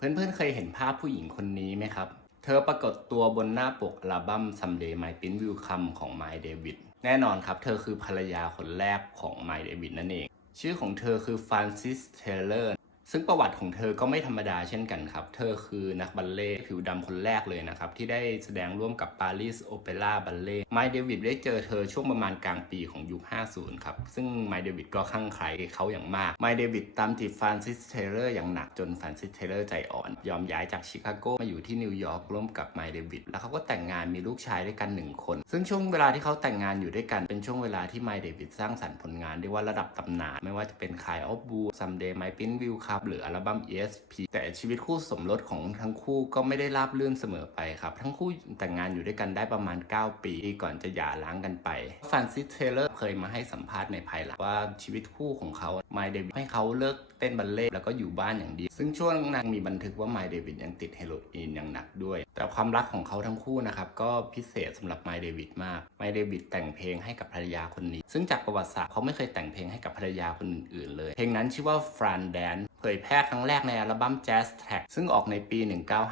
เพื่อนๆเคยเห็นภาพผู้หญิงคนนี้ไหมครับ เธอปรากฏตัวบนหน้าปกอัลบั้ม Someday My Prince Will Come ของ My David แน่นอนครับ เธอคือภรรยาคนแรกของ My David นั่นเอง ชื่อของเธอคือ Frances Taylor ซึ่งประวัติของเธอก็ไม่ธรรมดาเช่นกันครับ เธอคือนักบัลเล่ต์ผิวดำคนแรกเลยนะครับ ที่ได้แสดงร่วมกับ Paris Opera Ballet ไมเดวิดได้เจอเธอช่วงประมาณกลางปีของยุค 50 ครับ ซึ่งไมเดวิดก็คลั่งไคล้เขาอย่างมากไมเดวิดตามจีบฟรานซิสเทเลอร์อย่างหนักจนฟรานซิสเทเลอร์ใจอ่อน ยอมย้ายจากชิคาโกมาอยู่ที่นิวยอร์กร่วมกับไมเดวิดแล้วเขาก็แต่งงานมีลูกชายด้วยกันหนึ่งคน ซึ่งช่วงเวลาที่เขาแต่งงานอยู่ด้วยกันเป็นช่วงเวลาที่ไมเดวิดสร้างสรรค์ผลงานเรียกว่าระดับตำนาน ไม่ว่าจะเป็นคายออฟบูซัมเดย์ไมปินวิวคัหรืออัลบั้ม ESP แต่ชีวิตคู่สมรสของทั้งคู่ก็ไม่ได้ราบรื่นเสมอไปครับ ทั้งคู่แต่งงานอยู่ด้วยกันได้ประมาณ 9 ปีก่อนจะหย่าร้างกันไปฟรานซิสเทเลอร์เคยมาให้สัมภาษณ์ในภายหลังว่าชีวิตคู่ของเขาไมเดวิดให้เขาเลิกเต้นบัลเล่แล้วก็อยู่บ้านอย่างเดียวซึ่งช่วงนั้นมีบันทึกว่าไมเดวิดยังติดเฮโรอีนอย่างหนักด้วย แต่ความรักของเขาทั้งคู่นะครับ ก็พิเศษสำหรับไมเดวิดมาก ไมเดวิดแต่งเพลงให้กับภรรยาคนนี้ ซึ่งจากประวัติศาสตร์เขาไม่เคยแต่งเพลงให้กับภรรยาคนอื่นๆเลย เพลงนั้นชื่อว่า Fran d a n เผยยแพร่ครั้งแรกในอัลบั้ม Jazz Track ซึ่งออกในปี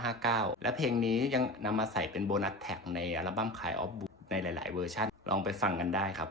1959 และเพลงนี้ยังนำมาใส่เป็นโบนัสแท็กในอัลบั้มขายออฟบูในหลาย ๆ เวอร์ชันลองไปฟังกันได้ครับ